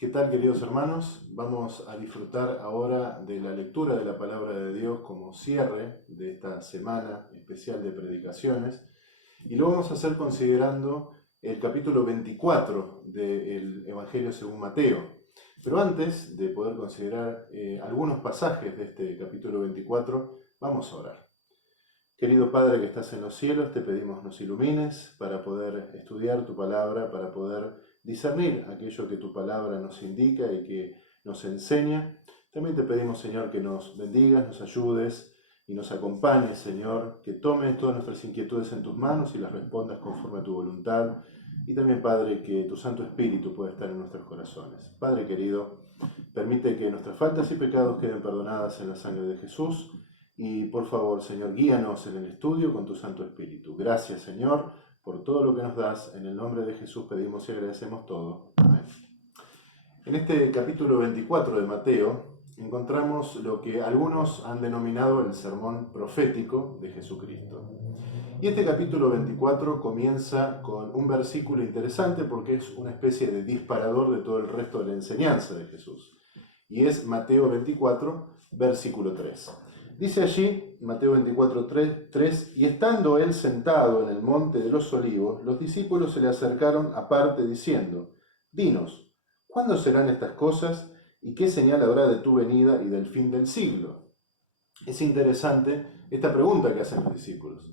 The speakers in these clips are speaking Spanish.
¿Qué tal, queridos hermanos? Vamos a disfrutar ahora de la lectura de la Palabra de Dios como cierre de esta semana especial de predicaciones, y lo vamos a hacer considerando el capítulo 24 del Evangelio según Mateo. Pero antes de poder considerar algunos pasajes de este capítulo 24, vamos a orar. Querido Padre que estás en los cielos, te pedimos nos ilumines para poder estudiar tu palabra, para poder discernir aquello que tu palabra nos indica y que nos enseña. También te pedimos, Señor, que nos bendigas, nos ayudes y nos acompañes, Señor, que tomes todas nuestras inquietudes en tus manos y las respondas conforme a tu voluntad. Y también, Padre, que tu Santo Espíritu pueda estar en nuestros corazones. Padre querido, permite que nuestras faltas y pecados queden perdonadas en la sangre de Jesús. Y por favor, Señor, guíanos en el estudio con tu Santo Espíritu. Gracias, Señor, por todo lo que nos das. En el nombre de Jesús pedimos y agradecemos todo. Amén. En este capítulo 24 de Mateo encontramos lo que algunos han denominado el sermón profético de Jesucristo. Y este capítulo 24 comienza con un versículo interesante porque es una especie de disparador de todo el resto de la enseñanza de Jesús. Y es Mateo 24, versículo 3. Dice allí, Mateo 24, 3, y estando él sentado en el monte de los olivos, los discípulos se le acercaron aparte diciendo, dinos, ¿cuándo serán estas cosas y qué señal habrá de tu venida y del fin del siglo? Es interesante esta pregunta que hacen los discípulos.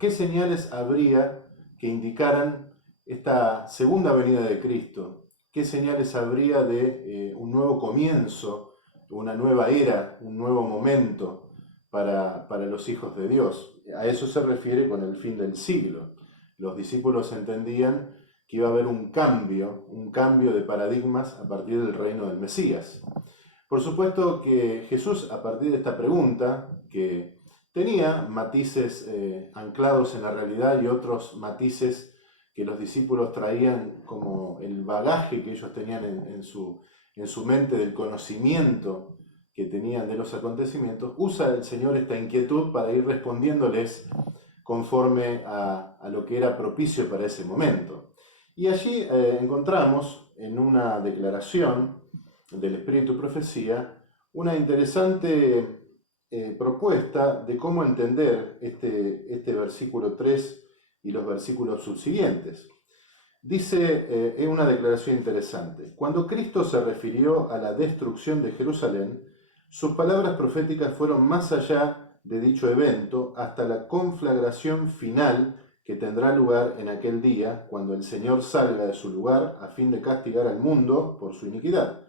¿Qué señales habría que indicaran esta segunda venida de Cristo? ¿Qué señales habría de un nuevo comienzo, una nueva era, un nuevo momento para los hijos de Dios? A eso se refiere con el fin del siglo. Los discípulos entendían que iba a haber un cambio de paradigmas a partir del reino del Mesías. Por supuesto que Jesús, a partir de esta pregunta, que tenía matices anclados en la realidad y otros matices que los discípulos traían como el bagaje que ellos tenían en su mente del conocimiento que tenían de los acontecimientos, usa el Señor esta inquietud para ir respondiéndoles conforme a lo que era propicio para ese momento. Y allí encontramos en una declaración del Espíritu Profecía una interesante propuesta de cómo entender este versículo 3 y los versículos subsiguientes. Dice una declaración interesante. Cuando Cristo se refirió a la destrucción de Jerusalén, sus palabras proféticas fueron más allá de dicho evento hasta la conflagración final que tendrá lugar en aquel día, cuando el Señor salga de su lugar a fin de castigar al mundo por su iniquidad,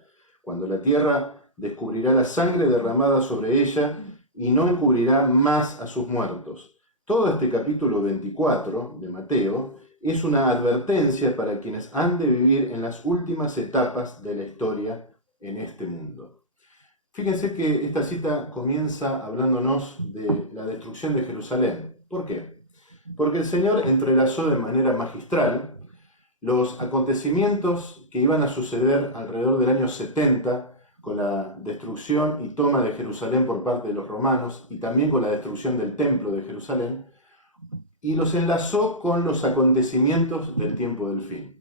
cuando la tierra descubrirá la sangre derramada sobre ella y no encubrirá más a sus muertos. Todo este capítulo 24 de Mateo es una advertencia para quienes han de vivir en las últimas etapas de la historia en este mundo. Fíjense que esta cita comienza hablándonos de la destrucción de Jerusalén. ¿Por qué? Porque el Señor entrelazó de manera magistral los acontecimientos que iban a suceder alrededor del año 70 con la destrucción y toma de Jerusalén por parte de los romanos y también con la destrucción del templo de Jerusalén, y los enlazó con los acontecimientos del tiempo del fin.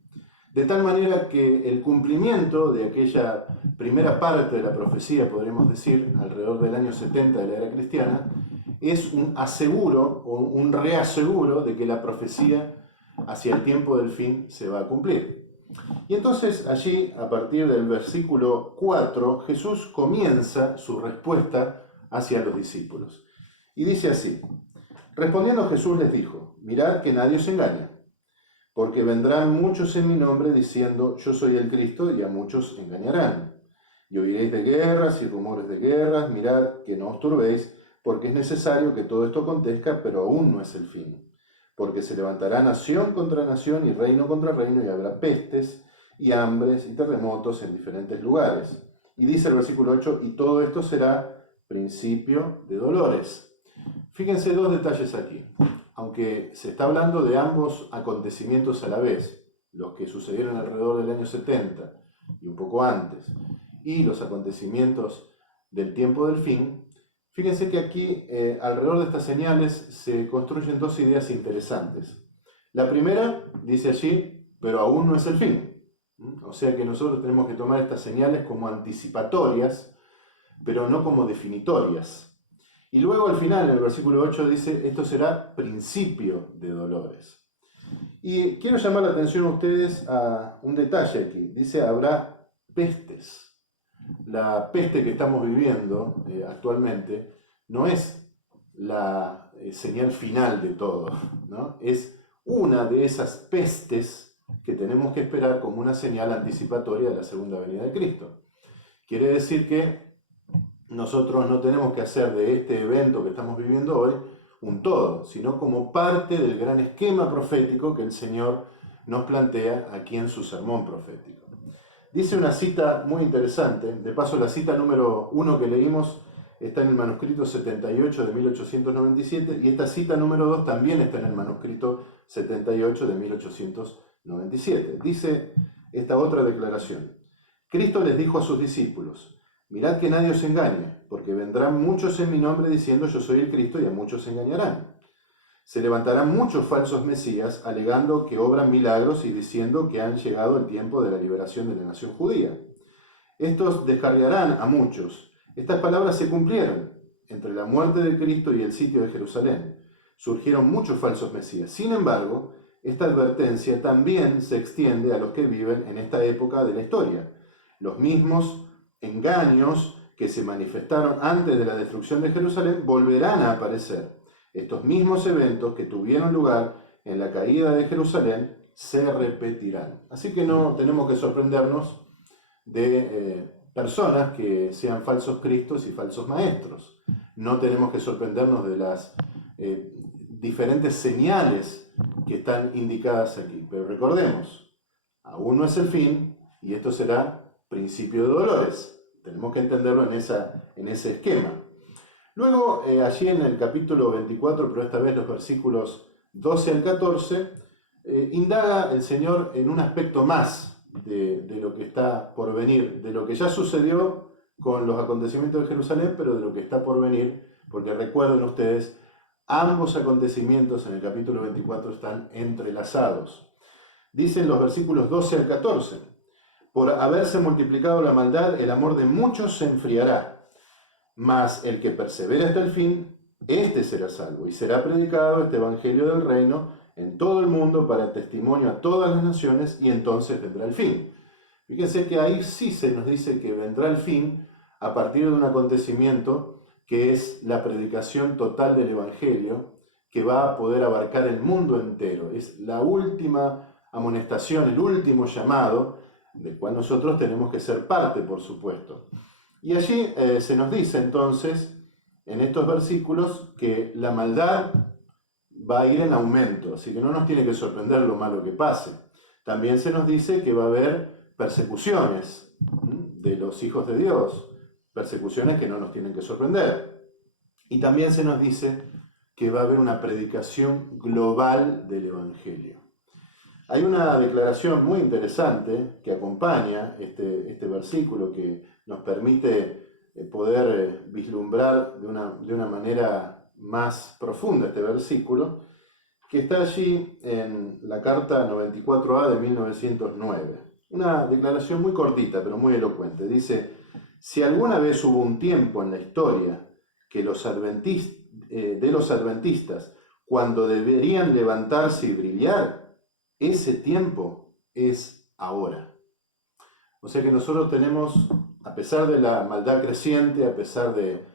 De tal manera que el cumplimiento de aquella primera parte de la profecía, podríamos decir, alrededor del año 70 de la era cristiana, es un aseguro o un reaseguro de que la profecía hacia el tiempo del fin se va a cumplir. Y entonces allí, a partir del versículo 4, Jesús comienza su respuesta hacia los discípulos. Y dice así, respondiendo Jesús les dijo, mirad que nadie os engañe, porque vendrán muchos en mi nombre diciendo, yo soy el Cristo, y a muchos engañarán. Y oiréis de guerras y rumores de guerras, mirad que no os turbéis, porque es necesario que todo esto acontezca, pero aún no es el fin. Porque se levantará nación contra nación y reino contra reino, y habrá pestes y hambres y terremotos en diferentes lugares. Y dice el versículo 8, y todo esto será principio de dolores. Fíjense dos detalles aquí. Aunque se está hablando de ambos acontecimientos a la vez, los que sucedieron alrededor del año 70 y un poco antes, y los acontecimientos del tiempo del fin, fíjense que aquí, alrededor de estas señales, se construyen dos ideas interesantes. La primera dice allí, pero aún no es el fin. O sea que nosotros tenemos que tomar estas señales como anticipatorias, pero no como definitorias. Y luego al final, en el versículo 8, dice, esto será principio de dolores. Y quiero llamar la atención a ustedes a un detalle aquí. Dice, habrá pestes. La peste que estamos viviendo actualmente no es la señal final de todo, ¿no? Es una de esas pestes que tenemos que esperar como una señal anticipatoria de la segunda venida de Cristo. Quiere decir que nosotros no tenemos que hacer de este evento que estamos viviendo hoy un todo, sino como parte del gran esquema profético que el Señor nos plantea aquí en su sermón profético. Dice una cita muy interesante, de paso la cita número 1 que leímos está en el manuscrito 78 de 1897 y esta cita número 2 también está en el manuscrito 78 de 1897. Dice esta otra declaración: Cristo les dijo a sus discípulos, mirad que nadie os engañe, porque vendrán muchos en mi nombre diciendo yo soy el Cristo y a muchos engañarán. Se levantarán muchos falsos mesías alegando que obran milagros y diciendo que han llegado el tiempo de la liberación de la nación judía. Estos descarriarán a muchos. Estas palabras se cumplieron. Entre la muerte de Cristo y el sitio de Jerusalén surgieron muchos falsos mesías. Sin embargo, esta advertencia también se extiende a los que viven en esta época de la historia. Los mismos engaños que se manifestaron antes de la destrucción de Jerusalén volverán a aparecer. Estos mismos eventos que tuvieron lugar en la caída de Jerusalén se repetirán. Así que no tenemos que sorprendernos de personas que sean falsos cristos y falsos maestros. No tenemos que sorprendernos de las diferentes señales que están indicadas aquí. Pero recordemos, aún no es el fin y esto será principio de dolores. Tenemos que entenderlo en ese esquema. Luego, allí en el capítulo 24, pero esta vez los versículos 12 al 14, indaga el Señor en un aspecto más de lo que está por venir, de lo que ya sucedió con los acontecimientos de Jerusalén, pero de lo que está por venir, porque recuerden ustedes, ambos acontecimientos en el capítulo 24 están entrelazados. Dicen los versículos 12 al 14, por haberse multiplicado la maldad, el amor de muchos se enfriará. Mas el que persevere hasta el fin, éste será salvo, y será predicado este evangelio del reino en todo el mundo para testimonio a todas las naciones, y entonces vendrá el fin. Fíjense que ahí sí se nos dice que vendrá el fin a partir de un acontecimiento que es la predicación total del evangelio, que va a poder abarcar el mundo entero. Es la última amonestación, el último llamado, del cual nosotros tenemos que ser parte, por supuesto. Y allí se nos dice entonces, en estos versículos, que la maldad va a ir en aumento, así que no nos tiene que sorprender lo malo que pase. También se nos dice que va a haber persecuciones de los hijos de Dios, persecuciones que no nos tienen que sorprender. Y también se nos dice que va a haber una predicación global del Evangelio. Hay una declaración muy interesante que acompaña este versículo que nos permite poder vislumbrar de una manera más profunda este versículo, que está allí en la carta 94A de 1909. Una declaración muy cortita, pero muy elocuente. Dice, si alguna vez hubo un tiempo en la historia que de los adventistas, cuando deberían levantarse y brillar, ese tiempo es ahora. O sea que nosotros tenemos, a pesar de la maldad creciente, a pesar de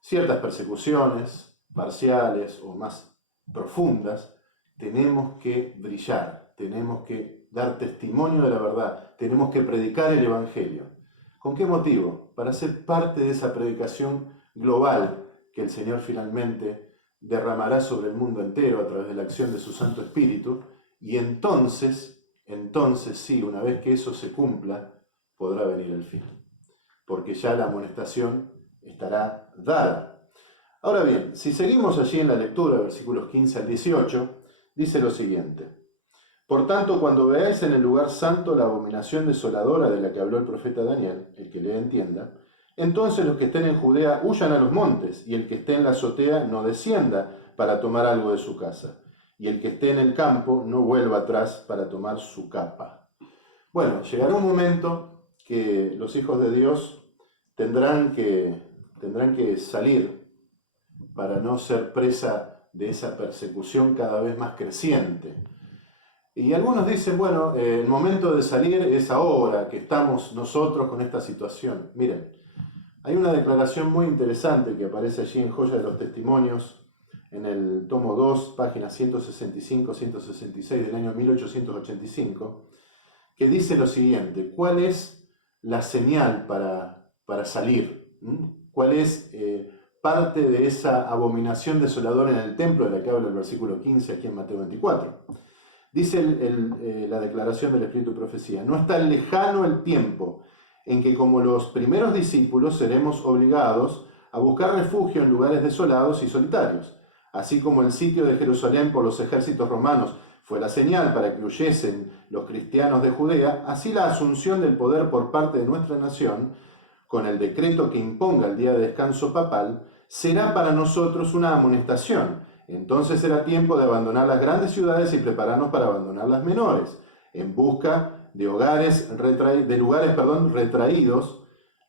ciertas persecuciones parciales o más profundas, tenemos que brillar, tenemos que dar testimonio de la verdad, tenemos que predicar el Evangelio. ¿Con qué motivo? Para ser parte de esa predicación global que el Señor finalmente derramará sobre el mundo entero a través de la acción de su Santo Espíritu, y entonces sí, una vez que eso se cumpla, podrá venir el fin, porque ya la amonestación estará dada. Ahora bien, si seguimos allí en la lectura, versículos 15 al 18, dice lo siguiente: por tanto, cuando veáis en el lugar santo la abominación desoladora de la que habló el profeta Daniel, el que le entienda, entonces los que estén en Judea huyan a los montes, y el que esté en la azotea no descienda para tomar algo de su casa, y el que esté en el campo no vuelva atrás para tomar su capa. Bueno, llegará un momento que los hijos de Dios tendrán que salir para no ser presa de esa persecución cada vez más creciente. Y algunos dicen, bueno, el momento de salir es ahora, que estamos nosotros con esta situación. Miren, hay una declaración muy interesante que aparece allí en Joya de los Testimonios, en el tomo 2, páginas 165-166 del año 1885, que dice lo siguiente: ¿cuál es la señal para salir? ¿Cuál es parte de esa abominación desoladora en el templo de la que habla el versículo 15 aquí en Mateo 24? Dice la declaración del Espíritu y Profecía: no está lejano el tiempo en que, como los primeros discípulos, seremos obligados a buscar refugio en lugares desolados y solitarios. Así como el sitio de Jerusalén por los ejércitos romanos fue la señal para que huyesen los cristianos de Judea, así la asunción del poder por parte de nuestra nación, con el decreto que imponga el día de descanso papal, será para nosotros una amonestación. Entonces será tiempo de abandonar las grandes ciudades y prepararnos para abandonar las menores, en busca de lugares retraídos,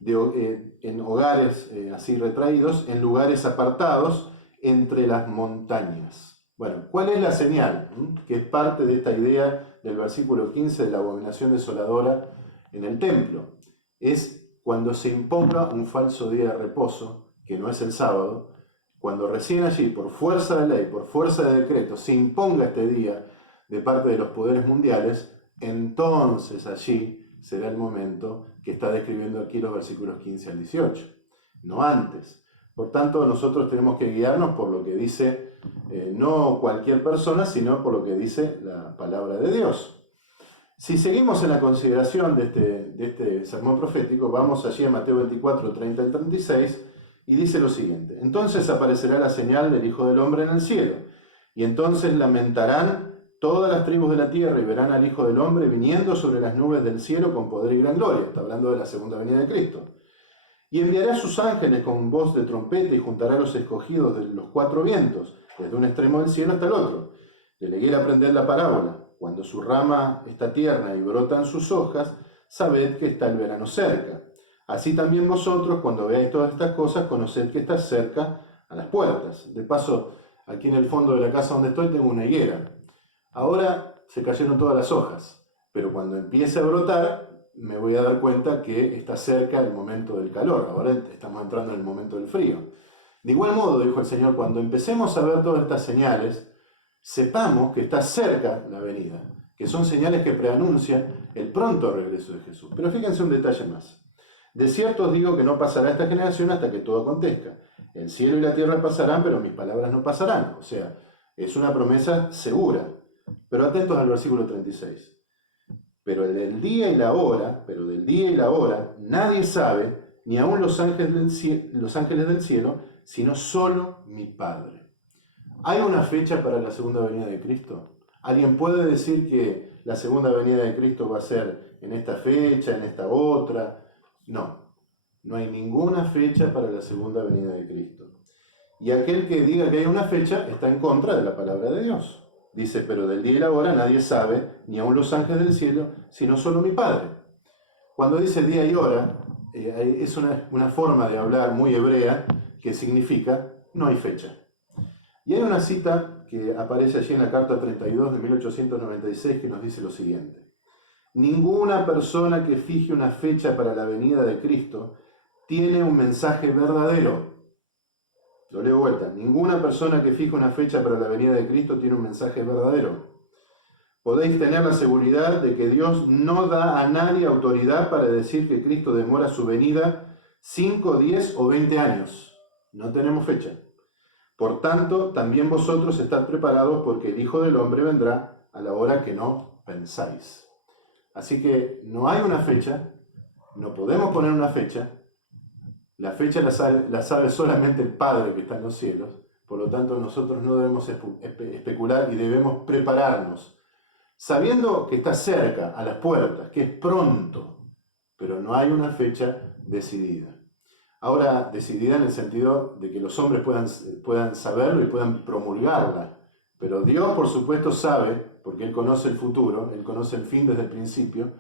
en hogares así retraídos, en lugares apartados entre las montañas. Bueno, ¿cuál es la señal? Que es parte de esta idea del versículo 15 de la abominación desoladora en el templo. Es cuando se imponga un falso día de reposo, que no es el sábado, cuando recién allí, por fuerza de ley, por fuerza de decreto, se imponga este día de parte de los poderes mundiales, entonces allí será el momento que está describiendo aquí los versículos 15 al 18, no antes. Por tanto, nosotros tenemos que guiarnos por lo que dice no cualquier persona, sino por lo que dice la palabra de Dios. Si seguimos en la consideración de este sermón profético, vamos allí a Mateo 24, 30 al 36, y dice lo siguiente: entonces aparecerá la señal del Hijo del Hombre en el cielo, y entonces lamentarán todas las tribus de la tierra y verán al Hijo del Hombre viniendo sobre las nubes del cielo con poder y gran gloria. Está hablando de la segunda venida de Cristo. Y enviará a sus ángeles con voz de trompeta y juntará a los escogidos de los cuatro vientos, desde un extremo del cielo hasta el otro. Delegué a aprender la parábola: cuando su rama está tierna y brotan sus hojas, sabed que está el verano cerca. Así también vosotros, cuando veáis todas estas cosas, conoced que está cerca a las puertas. De paso, aquí en el fondo de la casa donde estoy tengo una higuera. Ahora se cayeron todas las hojas, pero cuando empiece a brotar, me voy a dar cuenta que está cerca el momento del calor. Ahora estamos entrando en el momento del frío. De igual modo, dijo el Señor, cuando empecemos a ver todas estas señales, sepamos que está cerca la venida, que son señales que preanuncian el pronto regreso de Jesús. Pero fíjense un detalle más: de cierto os digo que no pasará esta generación hasta que todo acontezca. El cielo y la tierra pasarán, pero mis palabras no pasarán. O sea, es una promesa segura. Pero atentos al versículo 36. Pero del día y la hora nadie sabe, ni aun los ángeles del cielo, sino solo mi Padre. ¿Hay una fecha para la segunda venida de Cristo? ¿Alguien puede decir que la segunda venida de Cristo va a ser en esta fecha, en esta otra? No hay ninguna fecha para la segunda venida de Cristo. Y aquel que diga que hay una fecha está en contra de la palabra de Dios. Dice: pero del día y la hora nadie sabe, ni aun los ángeles del cielo, sino solo mi Padre. Cuando dice día y hora, es una forma de hablar muy hebrea que significa no hay fecha. Y hay una cita que aparece allí en la Carta 32 de 1896 que nos dice lo siguiente: ninguna persona que fije una fecha para la venida de Cristo tiene un mensaje verdadero. Lo leo de vuelta: ninguna persona que fije una fecha para la venida de Cristo tiene un mensaje verdadero. Podéis tener la seguridad de que Dios no da a nadie autoridad para decir que Cristo demora su venida 5, 10 o 20 años. No tenemos fecha. Por tanto, también vosotros estad preparados, porque el Hijo del Hombre vendrá a la hora que no pensáis. Así que no hay una fecha, no podemos poner una fecha. La fecha la sabe solamente el Padre que está en los cielos. Por lo tanto, nosotros no debemos especular y debemos prepararnos, sabiendo que está cerca, a las puertas, que es pronto, pero no hay una fecha decidida. Ahora, decidida en el sentido de que los hombres puedan saberlo y puedan promulgarla. Pero Dios, por supuesto, sabe, porque Él conoce el futuro, Él conoce el fin desde el principio,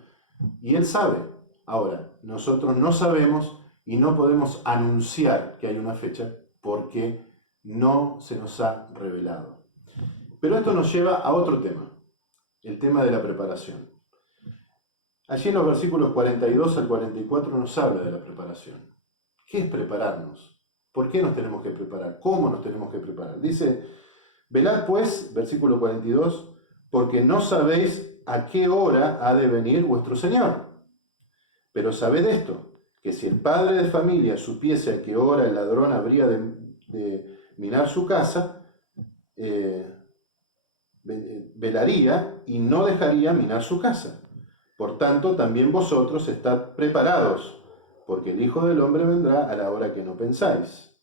Y Él sabe. Ahora, nosotros no sabemos y no podemos anunciar que hay una fecha porque no se nos ha revelado. Pero esto nos lleva a otro tema, el tema de la preparación. Allí en los versículos 42 al 44 nos habla de la preparación. ¿Qué es prepararnos? ¿Por qué nos tenemos que preparar? ¿Cómo nos tenemos que preparar? Dice, velad pues, versículo 42, porque no sabéis a qué hora ha de venir vuestro Señor. Pero sabed esto, que si el padre de familia supiese a qué hora el ladrón habría de minar su casa, velaría y no dejaría minar su casa. Por tanto, también vosotros estad preparados, porque el Hijo del Hombre vendrá a la hora que no pensáis.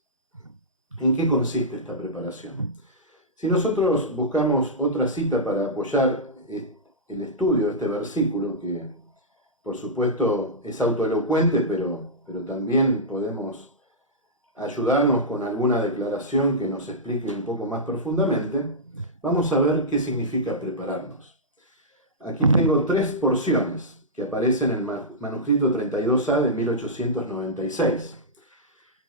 ¿En qué consiste esta preparación? Si nosotros buscamos otra cita para apoyar el estudio de este versículo, que por supuesto es autoelocuente, pero también podemos ayudarnos con alguna declaración que nos explique un poco más profundamente, vamos a ver qué significa prepararnos. Aquí tengo 3 porciones que aparecen en el manuscrito 32A de 1896.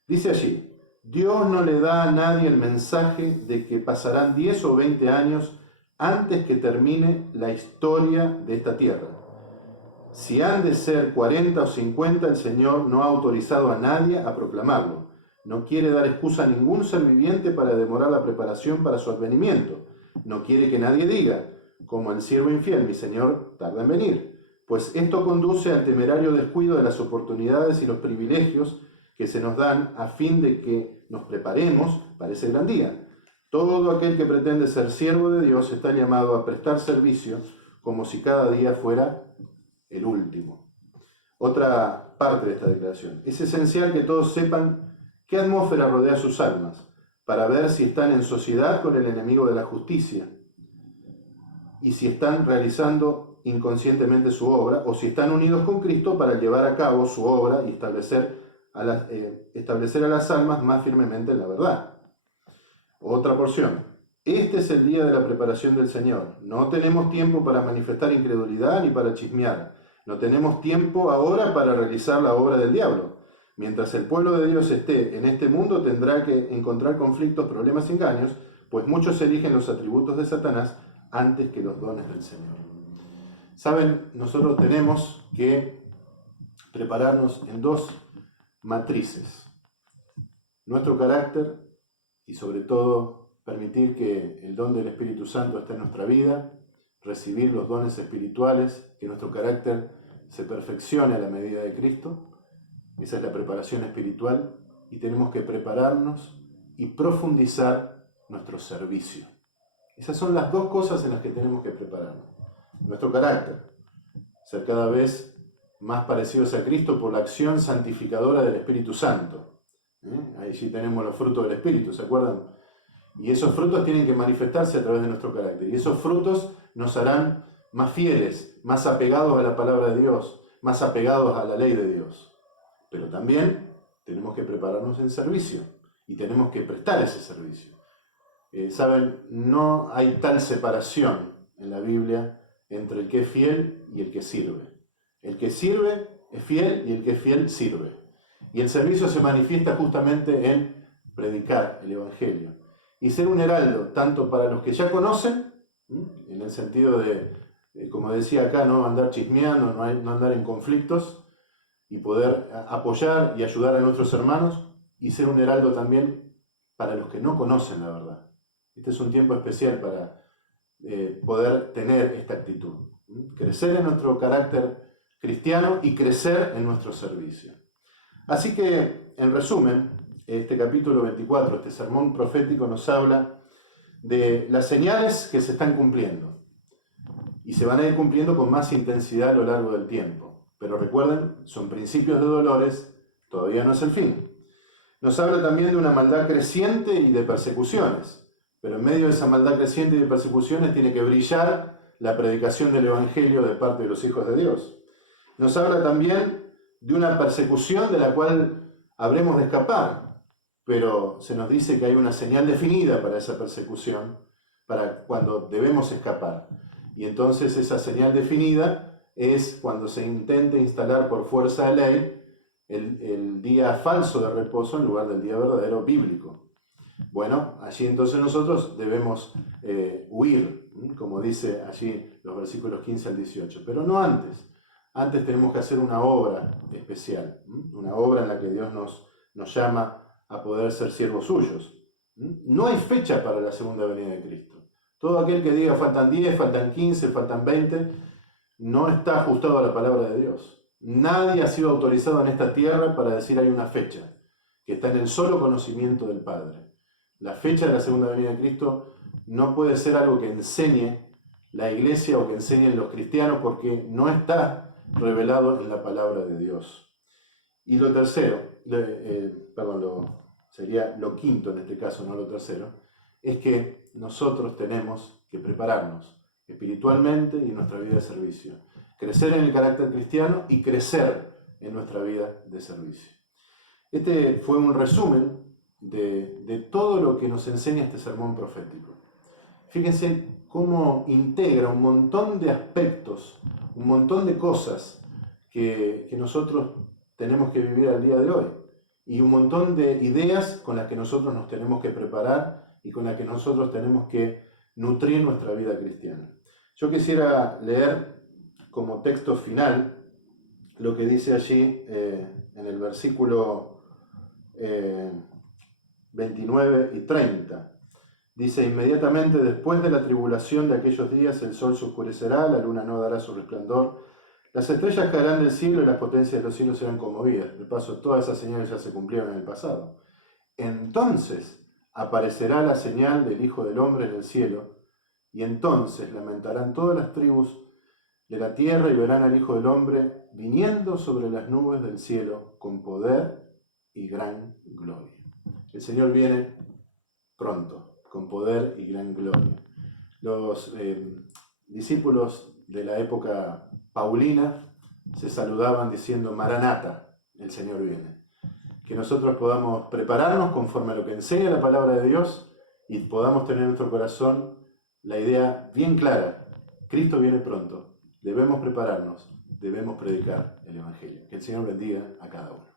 Dice allí, Dios no le da a nadie el mensaje de que pasarán 10 o 20 años antes que termine la historia de esta tierra. Si han de ser 40 o 50, el Señor no ha autorizado a nadie a proclamarlo. No quiere dar excusa a ningún ser viviente para demorar la preparación para su advenimiento. No quiere que nadie diga, como el siervo infiel, mi Señor tarda en venir, pues esto conduce al temerario descuido de las oportunidades y los privilegios que se nos dan a fin de que nos preparemos para ese gran día. Todo aquel que pretende ser siervo de Dios está llamado a prestar servicio como si cada día fuera el último. Otra parte de esta declaración. Es esencial que todos sepan qué atmósfera rodea sus almas, para ver si están en sociedad con el enemigo de la justicia, y si están realizando inconscientemente su obra, o si están unidos con Cristo para llevar a cabo su obra y establecer a las almas más firmemente en la verdad. Otra porción. Este es el día de la preparación del Señor. No tenemos tiempo para manifestar incredulidad ni para chismear. No tenemos tiempo ahora para realizar la obra del diablo. Mientras el pueblo de Dios esté en este mundo, tendrá que encontrar conflictos, problemas y engaños, pues muchos eligen los atributos de Satanás antes que los dones del Señor. Saben, nosotros tenemos que prepararnos en 2 matrices. Nuestro carácter y sobre todo permitir que el don del Espíritu Santo esté en nuestra vida, recibir los dones espirituales, que nuestro carácter se perfeccione a la medida de Cristo. Esa es la preparación espiritual y tenemos que prepararnos y profundizar nuestro servicio. Esas son las 2 cosas en las que tenemos que prepararnos. Nuestro carácter, ser cada vez más parecidos a Cristo por la acción santificadora del Espíritu Santo. Ahí sí tenemos los frutos del Espíritu, ¿se acuerdan? Y esos frutos tienen que manifestarse a través de nuestro carácter. Y esos frutos nos harán más fieles, más apegados a la palabra de Dios, más apegados a la ley de Dios. Pero también tenemos que prepararnos en servicio y tenemos que prestar ese servicio. Saben, no hay tal separación en la Biblia entre el que es fiel y el que sirve. El que sirve es fiel y el que es fiel sirve. Y el servicio se manifiesta justamente en predicar el Evangelio y ser un heraldo, tanto para los que ya conocen, en el sentido de, como decía acá, no andar chismeando, no andar en conflictos, y poder apoyar y ayudar a nuestros hermanos, y ser un heraldo también para los que no conocen la verdad. Este es un tiempo especial para poder tener esta actitud, crecer en nuestro carácter cristiano y crecer en nuestro servicio. Así que, en resumen, este capítulo 24, este sermón profético, nos habla de las señales que se están cumpliendo y se van a ir cumpliendo con más intensidad a lo largo del tiempo. Pero recuerden, son principios de dolores, todavía no es el fin. Nos habla también de una maldad creciente y de persecuciones, pero en medio de esa maldad creciente y de persecuciones tiene que brillar la predicación del Evangelio de parte de los hijos de Dios. Nos habla también de una persecución de la cual habremos de escapar, pero se nos dice que hay una señal definida para esa persecución, para cuando debemos escapar. Y entonces esa señal definida es cuando se intenta instalar por fuerza de ley el día falso de reposo en lugar del día verdadero bíblico. Bueno, allí entonces nosotros debemos huir, como dice allí los versículos 15 al 18, pero no antes. Antes tenemos que hacer una obra especial, una obra en la que Dios nos llama a poder ser siervos suyos. No hay fecha para la segunda venida de Cristo. Todo aquel que diga faltan 10, faltan 15, faltan 20, no está ajustado a la palabra de Dios. Nadie ha sido autorizado en esta tierra para decir hay una fecha, que está en el solo conocimiento del Padre. La fecha de la segunda venida de Cristo no puede ser algo que enseñe la iglesia o que enseñen los cristianos, porque no está revelado en la palabra de Dios. Y lo tercero, sería lo quinto en este caso, no lo tercero, es que nosotros tenemos que prepararnos espiritualmente y en nuestra vida de servicio. Crecer en el carácter cristiano y crecer en nuestra vida de servicio. Este fue un resumen de todo lo que nos enseña este sermón profético. Fíjense cómo integra un montón de aspectos, un montón de cosas que nosotros tenemos que vivir al día de hoy, y un montón de ideas con las que nosotros nos tenemos que preparar y con las que nosotros tenemos que nutrir nuestra vida cristiana. Yo quisiera leer como texto final lo que dice allí en el versículo 29 y 30. Dice: inmediatamente después de la tribulación de aquellos días el sol se oscurecerá, la luna no dará su resplandor, las estrellas caerán del cielo y las potencias de los cielos serán conmovidas. De paso, todas esas señales ya se cumplieron en el pasado. Entonces aparecerá la señal del Hijo del Hombre en el cielo, y entonces lamentarán todas las tribus de la tierra y verán al Hijo del Hombre viniendo sobre las nubes del cielo con poder y gran gloria. El Señor viene pronto, con poder y gran gloria. Los discípulos de la época paulina se saludaban diciendo: Maranata, el Señor viene. Que nosotros podamos prepararnos conforme a lo que enseña la palabra de Dios y podamos tener en nuestro corazón la idea bien clara: Cristo viene pronto, debemos prepararnos, debemos predicar el Evangelio. Que el Señor bendiga a cada uno.